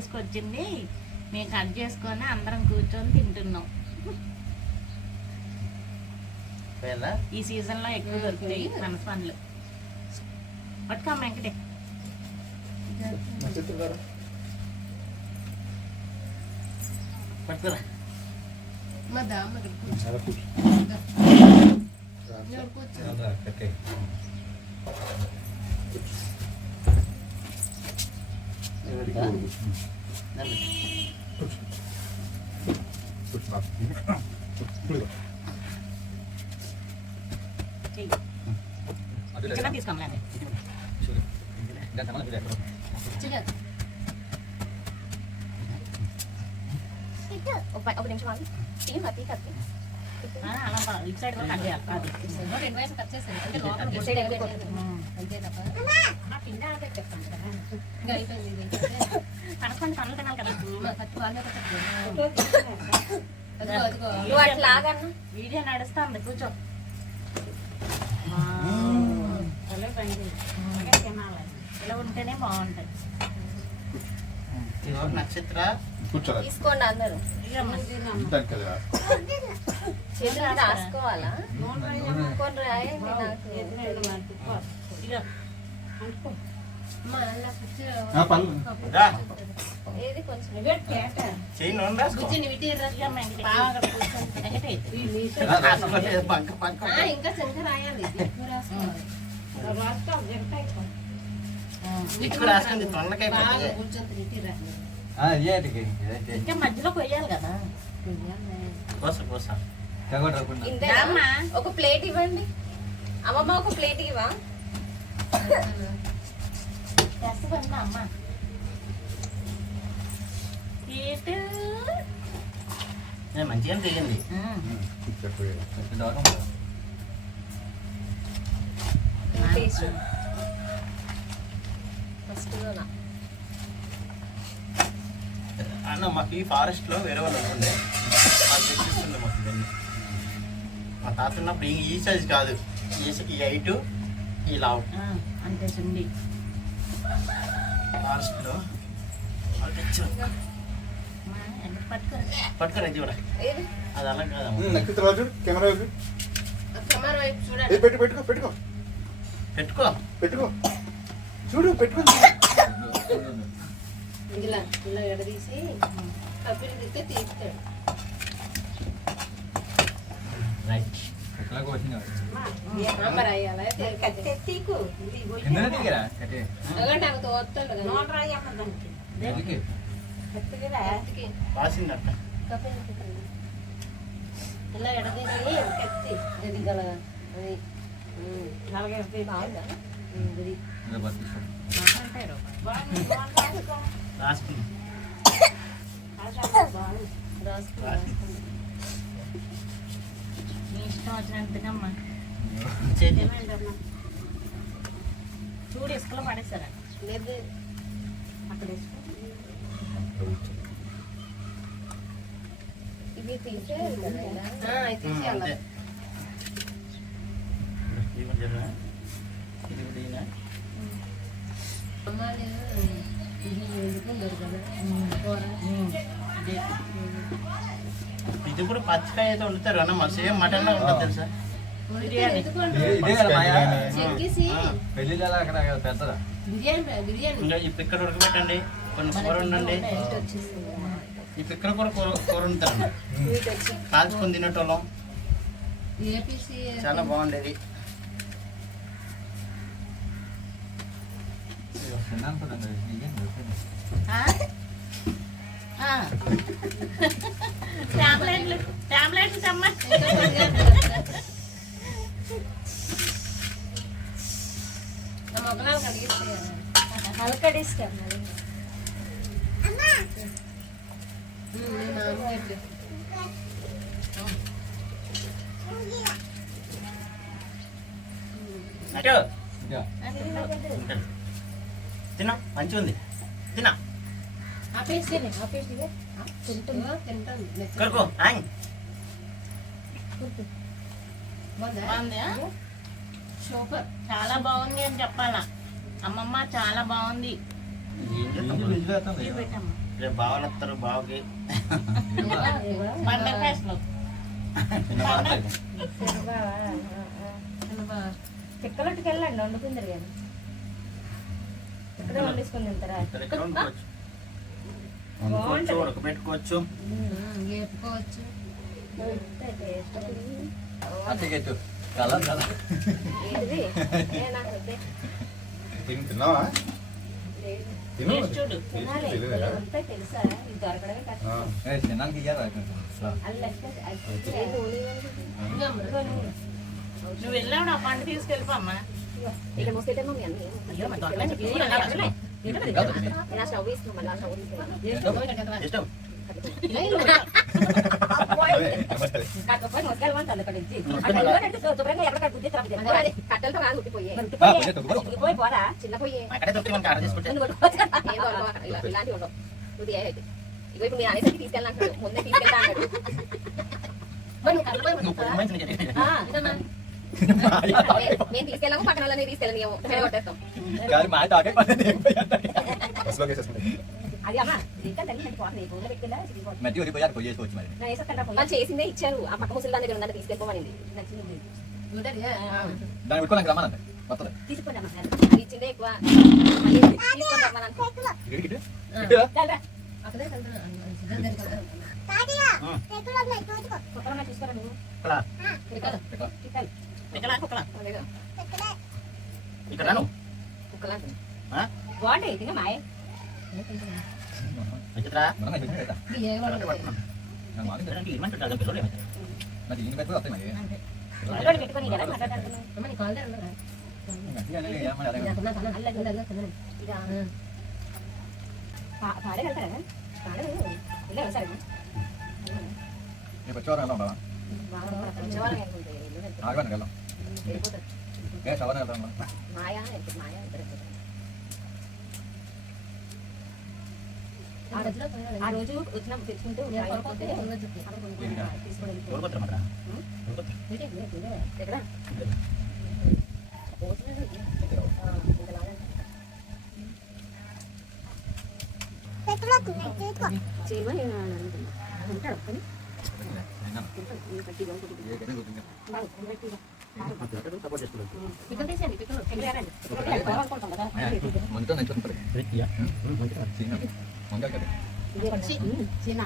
తీసుకొచ్చింది, మేము కట్ చేసుకొని అందరం కూర్చొని తింటున్నాం. ఈ సీజన్ లో ఎక్కువ దొరుకుతాయి పనస పండ్లు. పట్టుకో వెంకటే. పట్టుకురా. తీసుకోండి. ఒక నిమిషం ఆగి అలా ఇటు సైడ్ కట్ చేయాలి. 2 వైపు కట్ చేస్తాను పనసపండు పనులు తినాలి కదా. వీడియో నడుస్తుంది, కూర్చో. తినాలి, ఇలా ఉంటేనే బాగుంటది. నక్షత్ర తీసుకోండి అందరూ. రాసుకోవాలా? కొన్ని రాయండి ఏది కొంచెం ఇంకా చెంక రాయాలి. ఇంకా మధ్యలో కొయ్యాలి కదా. ఒక ప్లేట్ ఇవ్వండి అమ్మమ్మ, ఒక ప్లేట్ ఇవ్వా. అమ్మ మంచిగా దిగింది. అన్న మాకు ఈ ఫారెస్ట్ లో వేరే వాళ్ళు ఉంటుండే, మాకు తెచ్చిస్తుండే. మాకు ఇవన్నీ మా తాత ఉన్నప్పుడు ఈ సైజ్ కాదు, ఈ హైట్, ఈ లావు అంతే చుండి. ఫారెస్ట్ లో పట్టుకోరా చూడ, అది అలా కాదు. పెట్టుకో పెట్టుకో పెట్టుకో పెట్టుకో చూడు, పెట్టుకో. ఇలా ఇలా ఎడదీసి కప్పిని తిస్తే తీస్తాడు. ఇలా ఎడదీసి కత్తి బాగుందా? నీ ఇష్టం వచ్చినంతకమ్మా. చూడు ఇసుకలో పడేస్తారా? లేదు, అక్కడ ఇవి తీసేయాలి కదా, తీసేయాలి. ఇది కూడా పచ్చికాయ అయితే వండుతారు అన్న, మా సేమ్ మటన్ లో ఉంటుంది తెలుసా. ఈ పిక్కర ఉడకబెట్టండి, కొన్ని కూర ఉండండి. ఈ పిక్కర కూర కూర వండుతారు, కాల్చుకొని తినేటోళ్ళం. చాలా బాగుండేది. టాబ్లెట్లు కడిస్తాం. తిన్నా, మంచిగా ఉంది, తిన్నా. సూపర్, చాలా బాగుంది అని చెప్పాలా. అమ్మమ్మ చాలా బాగుంది. రేపు బావలు వస్తారు బావకి పండగ ఫెస్ట్లో పిక్కలొట్టుకు వెళ్ళండి వండుకుందరు కానీ ఇక్కడే వండేసుకుని తింటారా వండుకోవచ్చు ఉడకబెట్టుకోవచ్చు వేపుకోవచ్చు. తిన్నావా టేస్ట్ చూడు. తెలుసా ఇది దొరకడమే కష్టం. నువ్వు వెళ్ళావు ఆ పండు తీసుకెళ్ళిపోమ్మా. ఇక్కడ మోసుకెళ్తే మమ్మీ అన్నీ అయ్యో మరి దొరకలేదు చెప్పి వెళ్ళాలి. నా స్టవ్ వేసుకున్నాం మళ్ళీ స్టవ్ ఇష్టం కాకపోతే మోసుకెళ్ళమంటారు ఇక్కడ నుంచి శుభ్రంగా ఎక్కడ కట్టెలతో కాదు ఉట్టిపోయే పోయి పోరా చిన్న పోయే అక్కడే దొరికి మనకి ఆర్డర్ చేసుకుంటే ఇలాంటివి ఉండవు ఇది అయితే ఇగో ఇప్పుడు మీరు అనేసరికి తీసుకెళ్ళాను ముందే తీసుకెళ్తా అన్నాడు నేను తీసుకెళ్ళాము పక్కన వాళ్ళని తీసుకెళ్ళనియము కొట్టేస్తాం అది అమ్మా ఇంకా తల్లి పోతుంది ఊళ్ళో పెట్టిందా వాళ్ళు చేసిందే ఇచ్చారు ఆ పక్క ముసలి దాని దగ్గర ఉందని తీసుకెళ్ళిపోమనింది నచ్చింది తీసుకోండి అమ్మా అది ఇచ్చిందే ఎక్కువ తీసుకోండి అమ్మా కొత్తగా చూసుకోరా నువ్వు ఇక్కడ రాను కుక్కలా బాగుంటాయి తిన్నా మాయ నచ్చుతురా పెట్టుకొని ఎలా మాట్లాడుతున్నావు పాడే వెళ్తారా పాడే ఇలా వెళ్తారా మాయా మాయా ఆ రోజు వచ్చిన తెచ్చుకుంటూ ఎక్కడ ఉంటాడు సపోర్ట్ చేస్తున్నాను పిక్కలు తీసేయండి పిక్కలు చిన్న